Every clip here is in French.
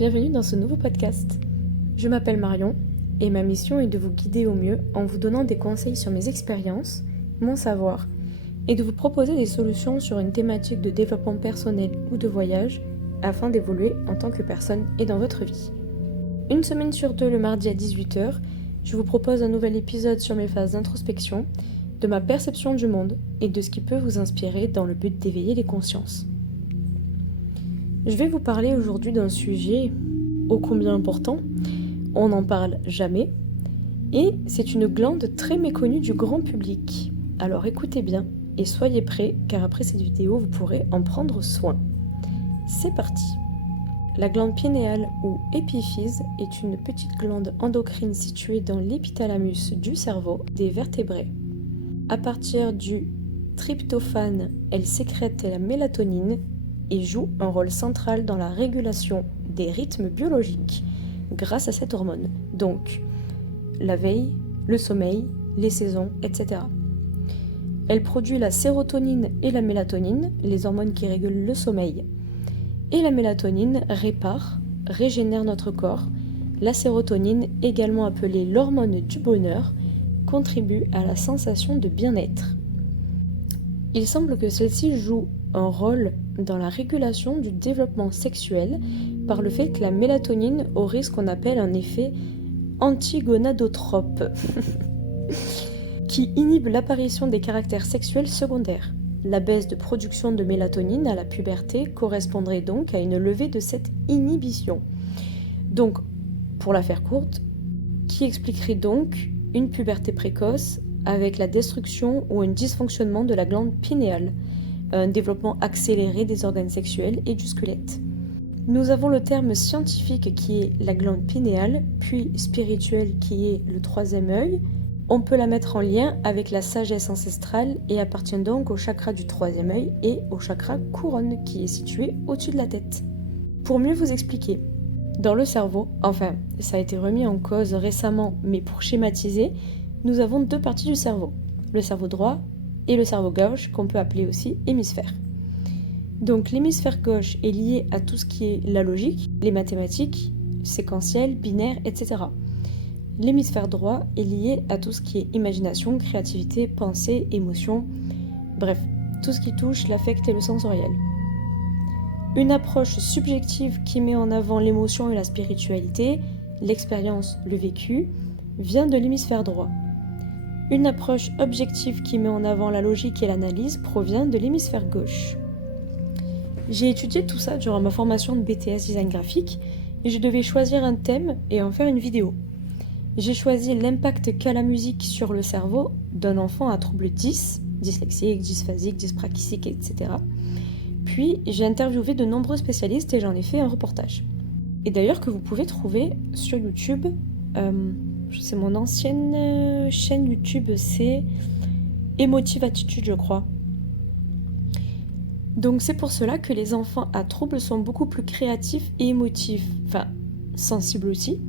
bienvenue dans ce nouveau podcast. Je m'appelle Marion et ma mission est de vous guider au mieux en vous donnant des conseils sur mes expériences, mon savoir et de vous proposer des solutions sur une thématique de développement personnel ou de voyage afin d'évoluer en tant que personne et dans votre vie. Une semaine sur deux le mardi à 18h, je vous propose un nouvel épisode sur mes phases d'introspection, de ma perception du monde et de ce qui peut vous inspirer dans le but d'éveiller les consciences. Je vais vous parler aujourd'hui d'un sujet ô combien important, on n'en parle jamais, et c'est une glande très méconnue du grand public. Alors écoutez bien et soyez prêts, car après cette vidéo, vous pourrez en prendre soin. C'est parti. La glande pinéale ou épiphyse est une petite glande endocrine située dans l'hypothalamus du cerveau des vertébrés. À partir du tryptophane, elle sécrète la mélatonine et joue un rôle central dans la régulation des rythmes biologiques grâce à cette hormone. Donc, la veille, le sommeil, les saisons, etc. Elle produit la sérotonine et la mélatonine, les hormones qui régulent le sommeil. Et la mélatonine régénère notre corps. La sérotonine, également appelée l'hormone du bonheur, contribue à la sensation de bien-être. Il semble que celle-ci joue un rôle dans la régulation du développement sexuel par le fait que la mélatonine aurait ce qu'on appelle un effet antigonadotrope qui inhibe l'apparition des caractères sexuels secondaires. La baisse de production de mélatonine à la puberté correspondrait donc à une levée de cette inhibition. Donc, pour la faire courte, qui expliquerait donc une puberté précoce avec la destruction ou un dysfonctionnement de la glande pinéale, un développement accéléré des organes sexuels et du squelette. Nous avons le terme scientifique qui est la glande pinéale, puis spirituel qui est le troisième œil. On peut la mettre en lien avec la sagesse ancestrale et appartient donc au chakra du troisième œil et au chakra couronne qui est situé au-dessus de la tête. Pour mieux vous expliquer, dans le cerveau, enfin ça a été remis en cause récemment, mais pour schématiser, nous avons deux parties du cerveau, le cerveau droit et le cerveau gauche qu'on peut appeler aussi hémisphère. Donc l'hémisphère gauche est lié à tout ce qui est la logique, les mathématiques, séquentiel, binaire, etc. L'hémisphère droit est lié à tout ce qui est imagination, créativité, pensée, émotion, bref, tout ce qui touche l'affect et le sensoriel. Une approche subjective qui met en avant l'émotion et la spiritualité, l'expérience, le vécu, vient de l'hémisphère droit. Une approche objective qui met en avant la logique et l'analyse provient de l'hémisphère gauche. J'ai étudié tout ça durant ma formation de BTS design graphique et je devais choisir un thème et en faire une vidéo. J'ai choisi l'impact qu'a la musique sur le cerveau d'un enfant à trouble 10, dyslexique, dysphasique, dyspraxique, etc. Puis j'ai interviewé de nombreux spécialistes et j'en ai fait un reportage. Et d'ailleurs que vous pouvez trouver sur YouTube. C'est mon ancienne chaîne YouTube, c'est Emotive Attitude, je crois. Donc c'est pour cela que les enfants à troubles sont beaucoup plus créatifs et émotifs, enfin sensibles aussi,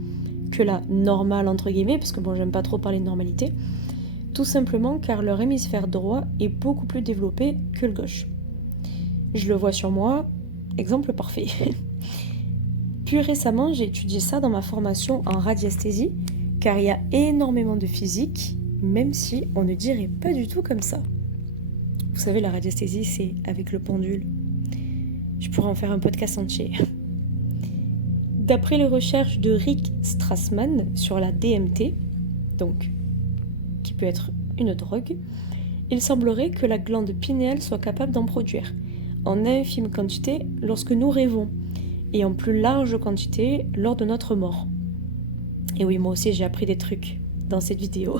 que la normale entre guillemets, parce que bon, j'aime pas trop parler de normalité, tout simplement car leur hémisphère droit est beaucoup plus développé que le gauche. Je le vois sur moi, exemple parfait. Plus récemment, j'ai étudié ça dans ma formation en radiesthésie, car il y a énormément de physique, même si on ne dirait pas du tout comme ça. Vous savez, la radiesthésie, c'est avec le pendule. Je pourrais en faire un podcast entier. D'après les recherches de Rick Strassman sur la DMT, donc qui peut être une drogue, il semblerait que la glande pinéale soit capable d'en produire en infime quantité lorsque nous rêvons et en plus large quantité lors de notre mort. Et oui, moi aussi j'ai appris des trucs dans cette vidéo.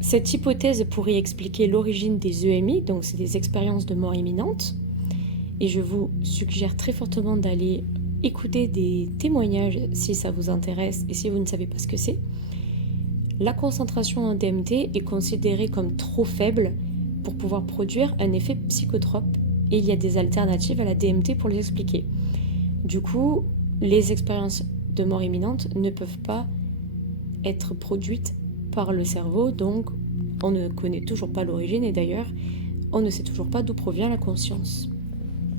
Cette hypothèse pourrait expliquer l'origine des EMI, donc c'est des expériences de mort imminente. Et je vous suggère très fortement d'aller écouter des témoignages si ça vous intéresse et si vous ne savez pas ce que c'est. La concentration en DMT est considérée comme trop faible pour pouvoir produire un effet psychotrope et il y a des alternatives à la DMT pour les expliquer. Du coup, les expériences de mort imminente ne peuvent pas être produites par le cerveau, donc on ne connaît toujours pas l'origine et d'ailleurs on ne sait toujours pas d'où provient la conscience.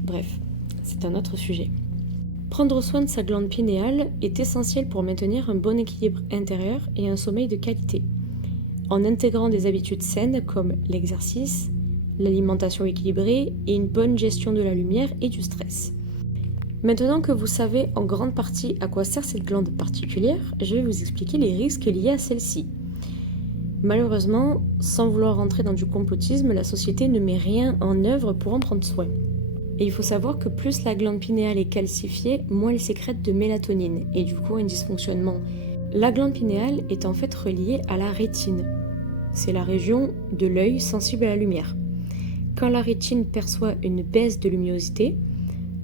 Bref, c'est un autre sujet. Prendre soin de sa glande pinéale est essentiel pour maintenir un bon équilibre intérieur et un sommeil de qualité, en intégrant des habitudes saines comme l'exercice, l'alimentation équilibrée et une bonne gestion de la lumière et du stress. Maintenant que vous savez en grande partie à quoi sert cette glande particulière, je vais vous expliquer les risques liés à celle-ci. Malheureusement, sans vouloir rentrer dans du complotisme, la société ne met rien en œuvre pour en prendre soin. Et il faut savoir que plus la glande pinéale est calcifiée, moins elle sécrète de mélatonine, et du coup un dysfonctionnement. La glande pinéale est en fait reliée à la rétine. C'est la région de l'œil sensible à la lumière. Quand la rétine perçoit une baisse de luminosité,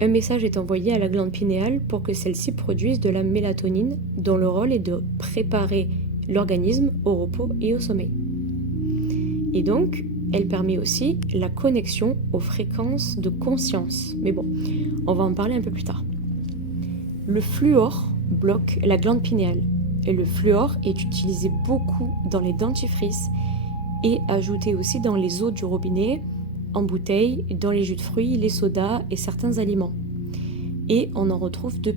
un message est envoyé à la glande pinéale pour que celle-ci produise de la mélatonine, dont le rôle est de préparer l'organisme au repos et au sommeil. Et donc, elle permet aussi la connexion aux fréquences de conscience. Mais bon, on va en parler un peu plus tard. Le fluor bloque la glande pinéale. Et le fluor est utilisé beaucoup dans les dentifrices et ajouté aussi dans les eaux du robinet, en bouteille, dans les jus de fruits, les sodas et certains aliments. Et on en retrouve de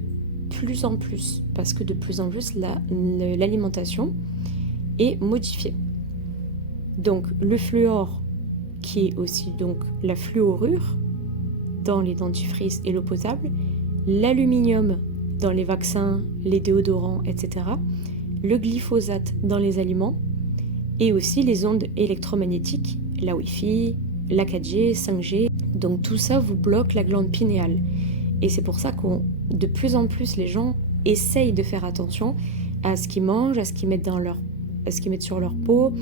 plus en plus, parce que de plus en plus l'alimentation est modifiée. Donc le fluor, qui est aussi donc la fluorure dans les dentifrices et l'eau potable, l'aluminium dans les vaccins, les déodorants, etc., le glyphosate dans les aliments, et aussi les ondes électromagnétiques, la Wi-Fi, la 4G, 5G. Donc tout ça vous bloque la glande pinéale. Et c'est pour ça que de plus en plus les gens essayent de faire attention à ce qu'ils mangent, à ce qu'ils mettent sur leur peau,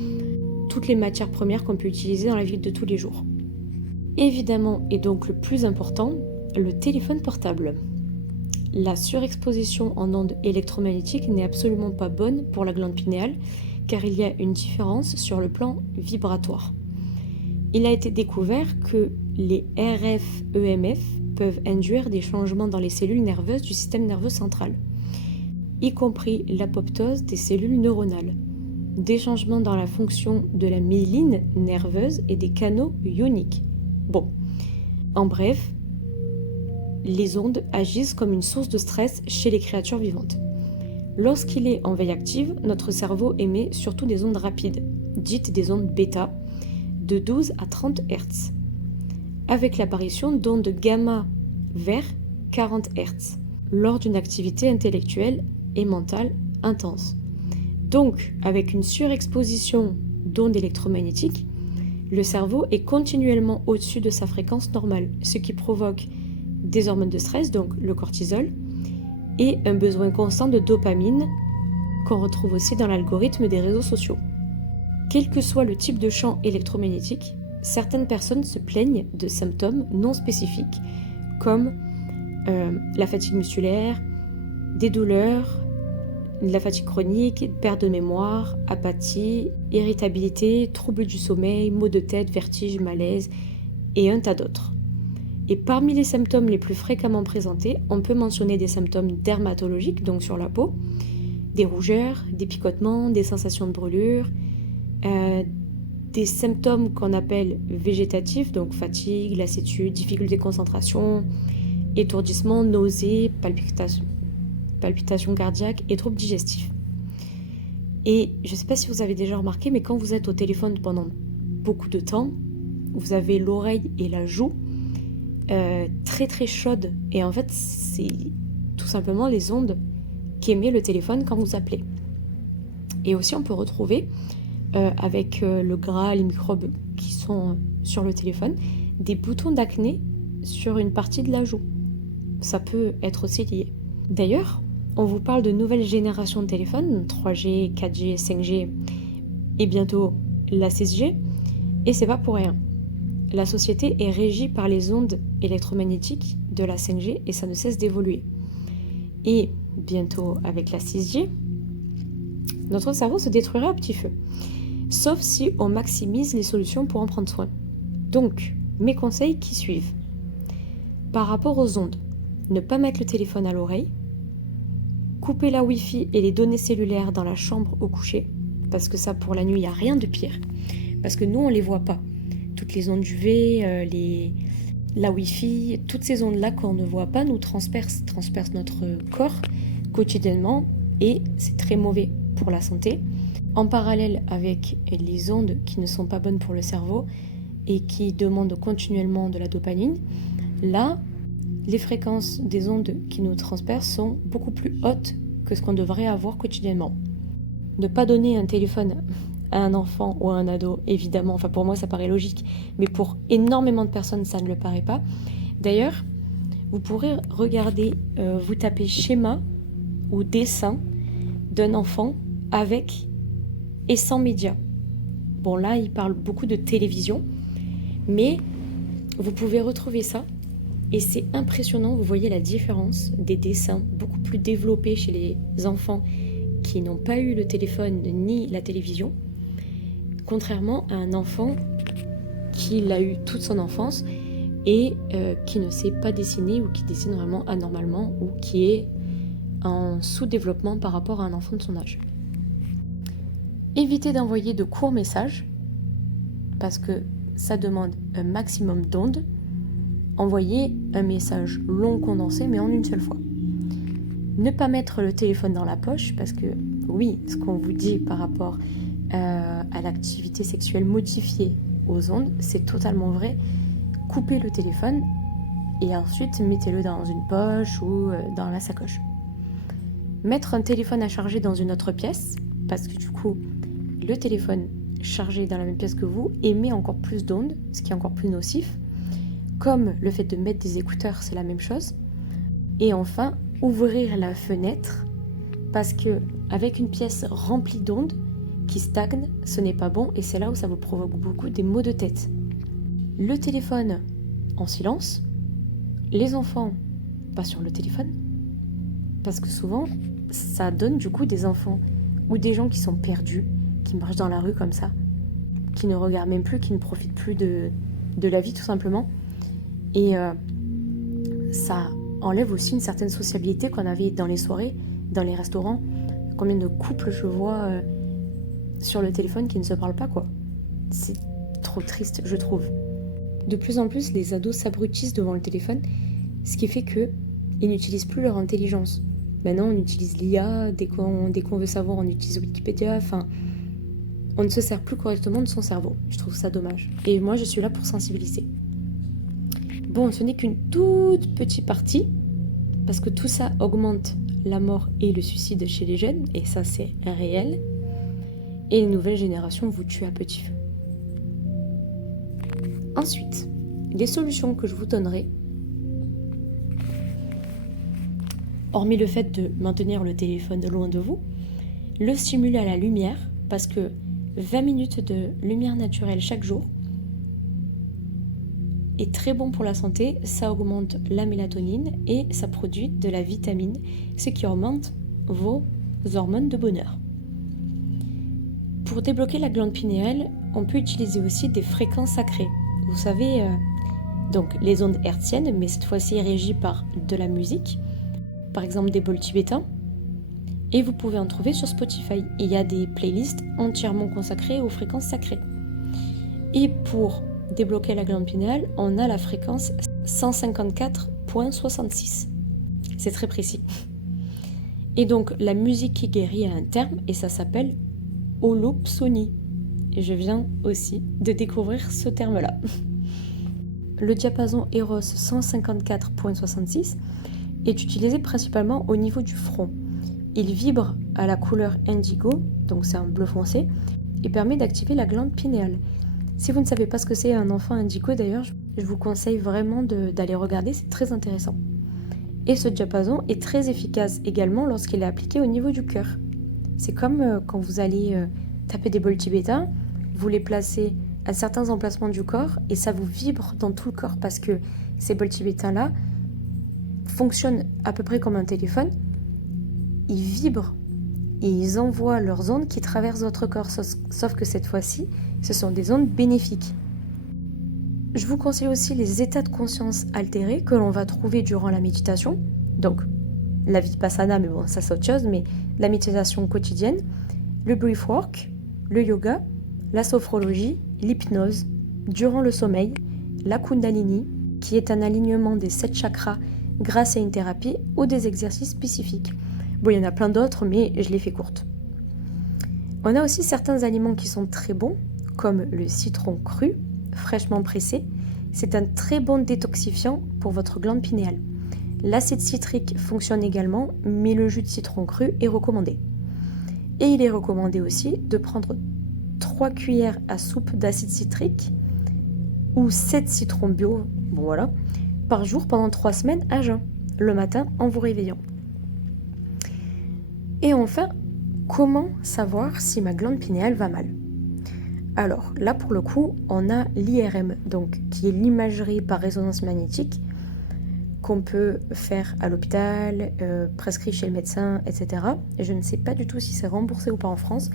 toutes les matières premières qu'on peut utiliser dans la vie de tous les jours. Évidemment, et donc le plus important, le téléphone portable. La surexposition en ondes électromagnétiques n'est absolument pas bonne pour la glande pinéale, car il y a une différence sur le plan vibratoire. Il a été découvert que les RF-EMF peuvent induire des changements dans les cellules nerveuses du système nerveux central, y compris l'apoptose des cellules neuronales, des changements dans la fonction de la myéline nerveuse et des canaux ioniques. Bon, en bref, les ondes agissent comme une source de stress chez les créatures vivantes. Lorsqu'il est en veille active, notre cerveau émet surtout des ondes rapides, dites des ondes bêta, de 12 à 30 Hz, avec l'apparition d'ondes gamma vers 40 Hz, lors d'une activité intellectuelle et mentale intense. Donc, avec une surexposition d'ondes électromagnétiques, le cerveau est continuellement au-dessus de sa fréquence normale, ce qui provoque des hormones de stress, donc le cortisol, et un besoin constant de dopamine qu'on retrouve aussi dans l'algorithme des réseaux sociaux. Quel que soit le type de champ électromagnétique, certaines personnes se plaignent de symptômes non spécifiques comme la fatigue musculaire, des douleurs, la fatigue chronique, perte de mémoire, apathie, irritabilité, troubles du sommeil, maux de tête, vertiges, malaise et un tas d'autres. Et parmi les symptômes les plus fréquemment présentés, on peut mentionner des symptômes dermatologiques, donc sur la peau, des rougeurs, des picotements, des sensations de brûlure, des symptômes qu'on appelle végétatifs, donc fatigue, lassitude, difficulté de concentration, étourdissement, nausées, palpitations cardiaques et troubles digestifs. Et je ne sais pas si vous avez déjà remarqué, mais quand vous êtes au téléphone pendant beaucoup de temps, vous avez l'oreille et la joue très très chaudes. Et en fait, c'est tout simplement les ondes qu'émet le téléphone quand vous appelez. Et aussi, on peut retrouver, avec le gras, les microbes qui sont sur le téléphone, des boutons d'acné sur une partie de la joue. Ça peut être aussi lié. D'ailleurs, on vous parle de nouvelles générations de téléphones, 3G, 4G, 5G et bientôt la 6G, et c'est pas pour rien. La société est régie par les ondes électromagnétiques de la 5G et ça ne cesse d'évoluer. Et bientôt avec la 6G, notre cerveau se détruira à petit feu, sauf si on maximise les solutions pour en prendre soin. Donc, mes conseils qui suivent. Par rapport aux ondes, ne pas mettre le téléphone à l'oreille, couper la Wi-Fi et les données cellulaires dans la chambre au coucher, parce que ça, pour la nuit, il n'y a rien de pire, parce que nous, on ne les voit pas. Toutes les ondes UV, La Wi-Fi, toutes ces ondes-là qu'on ne voit pas nous transpercent notre corps quotidiennement et c'est très mauvais pour la santé. En parallèle avec les ondes qui ne sont pas bonnes pour le cerveau et qui demandent continuellement de la dopamine, là, les fréquences des ondes qui nous transpercent sont beaucoup plus hautes que ce qu'on devrait avoir quotidiennement. Ne pas donner un téléphone à un enfant ou à un ado, évidemment, enfin pour moi ça paraît logique, mais pour énormément de personnes ça ne le paraît pas. D'ailleurs, vous pourrez regarder, vous tapez schéma ou dessin d'un enfant avec et sans médias. Bon là, il parle beaucoup de télévision, mais vous pouvez retrouver ça et c'est impressionnant, vous voyez la différence des dessins beaucoup plus développés chez les enfants qui n'ont pas eu le téléphone ni la télévision, contrairement à un enfant qui l'a eu toute son enfance et qui ne sait pas dessiner ou qui dessine vraiment anormalement ou qui est en sous-développement par rapport à un enfant de son âge. Évitez d'envoyer de courts messages parce que ça demande un maximum d'ondes. Envoyez un message long condensé mais en une seule fois. Ne pas mettre le téléphone dans la poche parce que oui, ce qu'on vous dit par rapport à l'activité sexuelle modifiée aux ondes, c'est totalement vrai. Coupez le téléphone et ensuite mettez-le dans une poche ou dans la sacoche. Mettre un téléphone à charger dans une autre pièce, parce que du coup, le téléphone chargé dans la même pièce que vous émet encore plus d'ondes, ce qui est encore plus nocif. Comme le fait de mettre des écouteurs, c'est la même chose. Et enfin, ouvrir la fenêtre, parce que avec une pièce remplie d'ondes qui stagne, ce n'est pas bon et c'est là où ça vous provoque beaucoup des maux de tête. Le téléphone en silence, les enfants pas sur le téléphone, parce que souvent ça donne du coup des enfants ou des gens qui sont perdus, qui marchent dans la rue comme ça, qui ne regardent même plus, qui ne profitent plus de la vie tout simplement. Et ça enlève aussi une certaine sociabilité qu'on avait dans les soirées, dans les restaurants. Combien de couples je vois sur le téléphone qui ne se parlent pas, quoi. C'est trop triste, je trouve. De plus en plus, les ados s'abrutissent devant le téléphone, ce qui fait qu'ils n'utilisent plus leur intelligence. Maintenant, on utilise l'IA, dès qu'on veut savoir, on utilise Wikipédia, enfin, on ne se sert plus correctement de son cerveau. Je trouve ça dommage. Et moi, je suis là pour sensibiliser. Bon, ce n'est qu'une toute petite partie, parce que tout ça augmente la mort et le suicide chez les jeunes, et ça, c'est réel. Et les nouvelles générations vous tuent à petit feu. Ensuite, les solutions que je vous donnerai, hormis le fait de maintenir le téléphone loin de vous, le stimuler à la lumière, parce que 20 minutes de lumière naturelle chaque jour est très bon pour la santé, ça augmente la mélatonine et ça produit de la vitamine, ce qui augmente vos hormones de bonheur. Pour débloquer la glande pinéale, on peut utiliser aussi des fréquences sacrées. Vous savez, donc les ondes hertziennes, mais cette fois-ci régies par de la musique, par exemple des bols tibétains, et vous pouvez en trouver sur Spotify. Il y a des playlists entièrement consacrées aux fréquences sacrées. Et pour débloquer la glande pinéale, on a la fréquence 154.66. C'est très précis. Et donc la musique qui guérit a un terme et ça s'appelle holopsonie. Et je viens aussi de découvrir ce terme-là. Le diapason Eros 154.66 est utilisé principalement au niveau du front. Il vibre à la couleur indigo, donc c'est un bleu foncé, et permet d'activer la glande pinéale. Si vous ne savez pas ce que c'est un enfant indigo d'ailleurs, je vous conseille vraiment d'aller regarder, c'est très intéressant. Et ce diapason est très efficace également lorsqu'il est appliqué au niveau du cœur. C'est comme quand vous allez taper des bols tibétains, vous les placez à certains emplacements du corps et ça vous vibre dans tout le corps parce que ces bols tibétains-là fonctionnent à peu près comme un téléphone. Ils vibrent et ils envoient leurs ondes qui traversent votre corps, sauf que cette fois-ci, ce sont des ondes bénéfiques. Je vous conseille aussi les états de conscience altérés que l'on va trouver durant la méditation. Donc, la vipassana, mais bon, ça c'est autre chose, mais la méditation quotidienne, le breathwork, le yoga, la sophrologie, l'hypnose, durant le sommeil, la kundalini, qui est un alignement des 7 chakras grâce à une thérapie ou des exercices spécifiques. Bon, il y en a plein d'autres, mais je les fais courtes. On a aussi certains aliments qui sont très bons, comme le citron cru, fraîchement pressé. C'est un très bon détoxifiant pour votre glande pinéale. L'acide citrique fonctionne également, mais le jus de citron cru est recommandé. Et il est recommandé aussi de prendre 3 cuillères à soupe d'acide citrique ou 7 citrons bio, bon voilà, par jour pendant 3 semaines à jeun, le matin en vous réveillant. Et enfin, comment savoir si ma glande pinéale va mal ? Alors là pour le coup, on a l'IRM, donc qui est l'imagerie par résonance magnétique qu'on peut faire à l'hôpital, prescrit chez le médecin, etc. Et je ne sais pas du tout si c'est remboursé ou pas en France,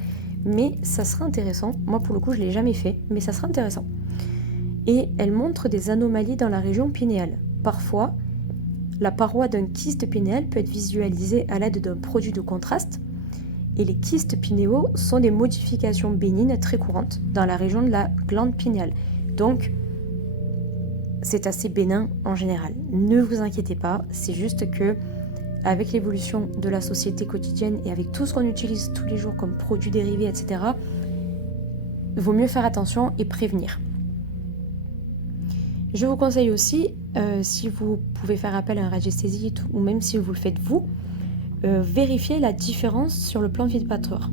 mais ça sera intéressant. Moi pour le coup je ne l'ai jamais fait, mais ça sera intéressant. Et elle montre des anomalies dans la région pinéale. Parfois, la paroi d'un kyste pinéal peut être visualisée à l'aide d'un produit de contraste. Et les kystes pinéaux sont des modifications bénignes très courantes dans la région de la glande pinéale. Donc, c'est assez bénin en général. Ne vous inquiétez pas, c'est juste que avec l'évolution de la société quotidienne et avec tout ce qu'on utilise tous les jours comme produits dérivés, etc., il vaut mieux faire attention et prévenir. Je vous conseille aussi, si vous pouvez faire appel à un radiesthésiste ou même si vous le faites vous, vérifiez la différence sur le plan vibratoire.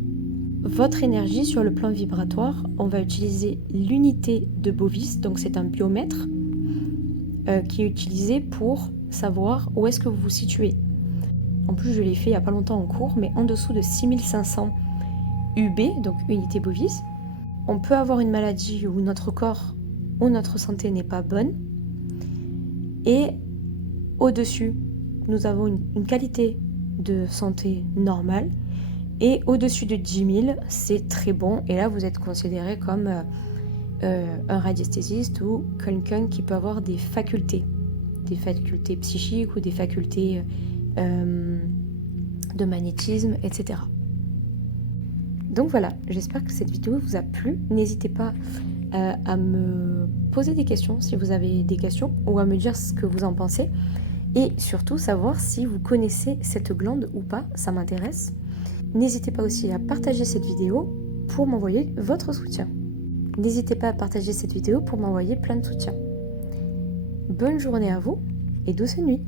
Votre énergie sur le plan vibratoire, on va utiliser l'unité de Bovis, donc c'est un biomètre qui est utilisé pour savoir où est-ce que vous vous situez. En plus, je l'ai fait il n'y a pas longtemps en cours, mais en dessous de 6500 UB, donc unité Bovis, on peut avoir une maladie où notre corps ou notre santé n'est pas bonne. Et au-dessus, nous avons une qualité de santé normale. Et au-dessus de 10 000, c'est très bon. Et là, vous êtes considéré comme un radiesthésiste ou quelqu'un qui peut avoir des facultés psychiques ou des facultés de magnétisme, etc. Donc voilà, j'espère que cette vidéo vous a plu. N'hésitez pas à me poser des questions si vous avez des questions ou à me dire ce que vous en pensez. Et surtout savoir si vous connaissez cette glande ou pas, ça m'intéresse. N'hésitez pas aussi à partager cette vidéo pour m'envoyer votre soutien. N'hésitez pas à partager cette vidéo pour m'envoyer plein de soutien. Bonne journée à vous et douce nuit.